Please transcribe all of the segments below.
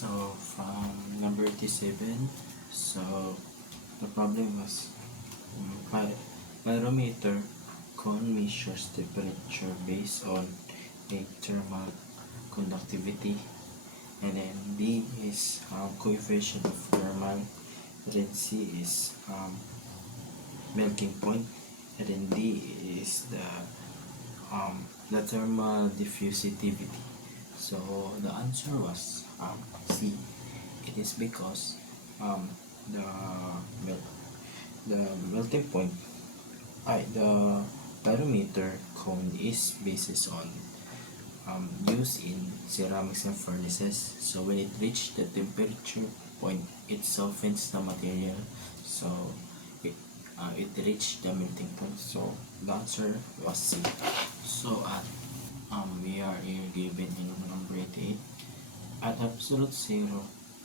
So from number 87, so the problem was pyrometer cone measures temperature based on a thermal conductivity, and then B is coefficient of thermal, and then C is melting point, and then D is the thermal diffusivity. So the answer was C. It is because the mel- the melting point, the pyrometer cone is basis on used in ceramics and furnaces. So when it reaches the temperature point, it softens the material. So it reached the melting point. So the answer was C. So at we are here given in number 88. At absolute zero,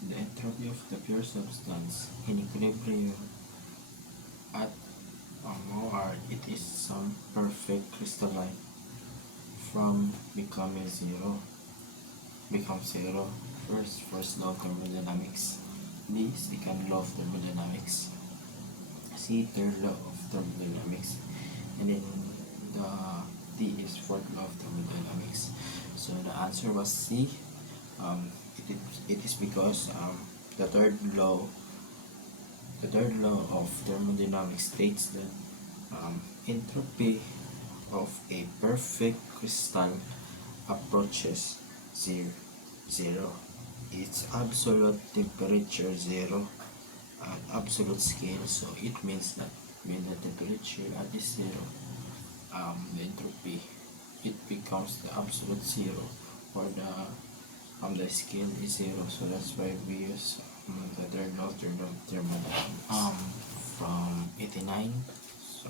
the entropy of the pure substance in equilibrium at OR, it is some perfect crystalline from becomes zero. First law of thermodynamics. B, second law of thermodynamics. C, third law of thermodynamics. And then the D is fourth law of thermodynamics. So the answer was C. It is because the third law of thermodynamics states that entropy of a perfect crystal approaches zero. Its absolute temperature zero at absolute scale. So it means that when the temperature at is zero, the entropy, it becomes the absolute zero, or the scale is zero. So that's why we use the third law of thermodynamics. From 89, so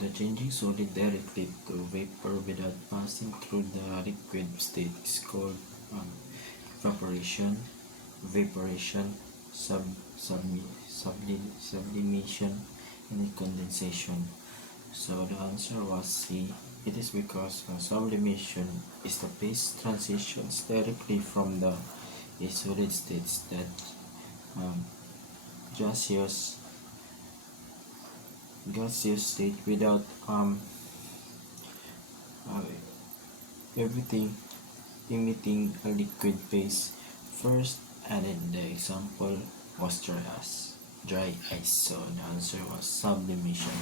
the changing solid directly to vapor without passing through the liquid state is called evaporation, vaporation, sublimation, and condensation. So the answer was C. It is because sublimation is the phase transitions directly from the solid states that gaseous state without everything emitting a liquid phase first, and then the example was dry ice. So the answer was sublimation.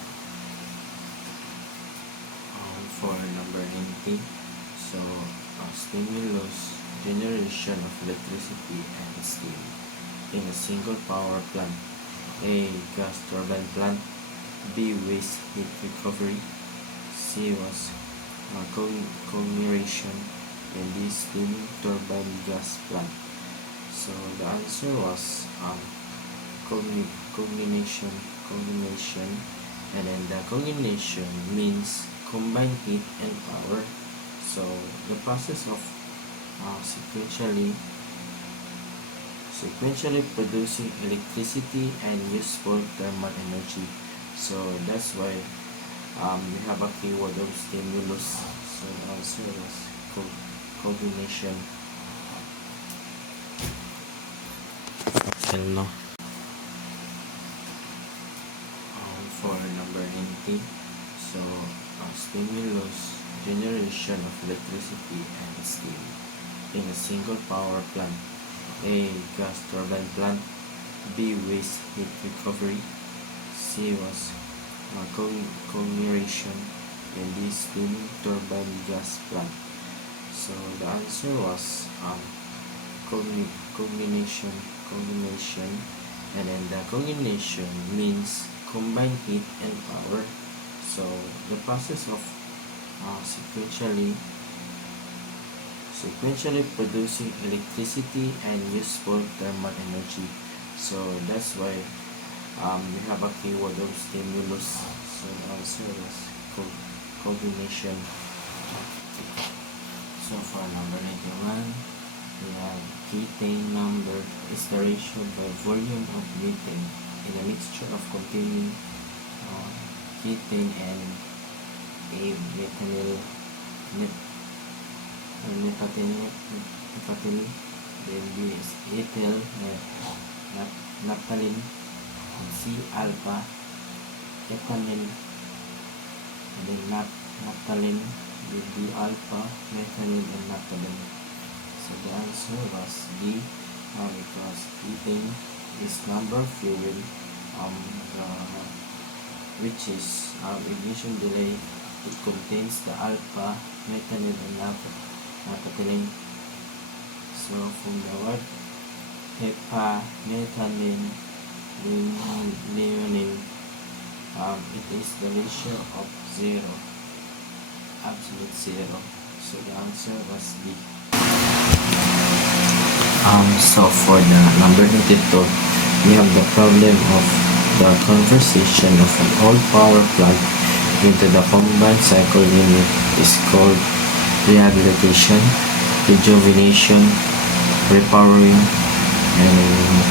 For number 90, so stimulus generation of electricity and steam in a single power plant. A, gas turbine plant. B, waste heat recovery. C was cogeneration, and D, steam turbine gas plant. So the answer was cogeneration, and then the cogeneration means combined heat and power. So the process of sequentially producing electricity and useful thermal energy. So that's why we have a keyword of stimulus. So the answer was combination. Hello. For number 90, so stimulus generation of electricity and steam in a single power plant. A, gas turbine plant. B, waste heat recovery. C was cogeneration, and D, steam turbine gas plant. So the answer was cogeneration, and then the cogeneration means combined heat and power. So the process of sequentially producing electricity and useful thermal energy. So that's why we have a keyword of stimulus. So the answer is combination. So for number 91, we have ketane number is the ratio by volume of methane in a mixture of containing ketane and a methanol then B is ethyl, naphthalene, and C alpha, ethylene, and then naphthalene, then D alpha, methylene, and naphthalene. So the answer was D, because ethane is number fuel, which is ignition delay. It contains the alpha, methylene, and naphthalene. So from the word hepa-methylene leonine, it is the ratio of 0, absolute 0. So the answer was B. So for the number 82, we have the problem of the conversion of an old power plant into the combined cycle unit is called rehabilitation, rejuvenation, repowering, and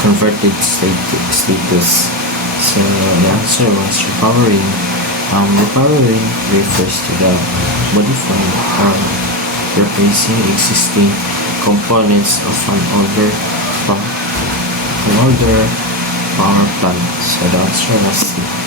converted status. So the answer was repowering. Repowering refers to the modifying or replacing existing components of an older power plant. So the answer was C.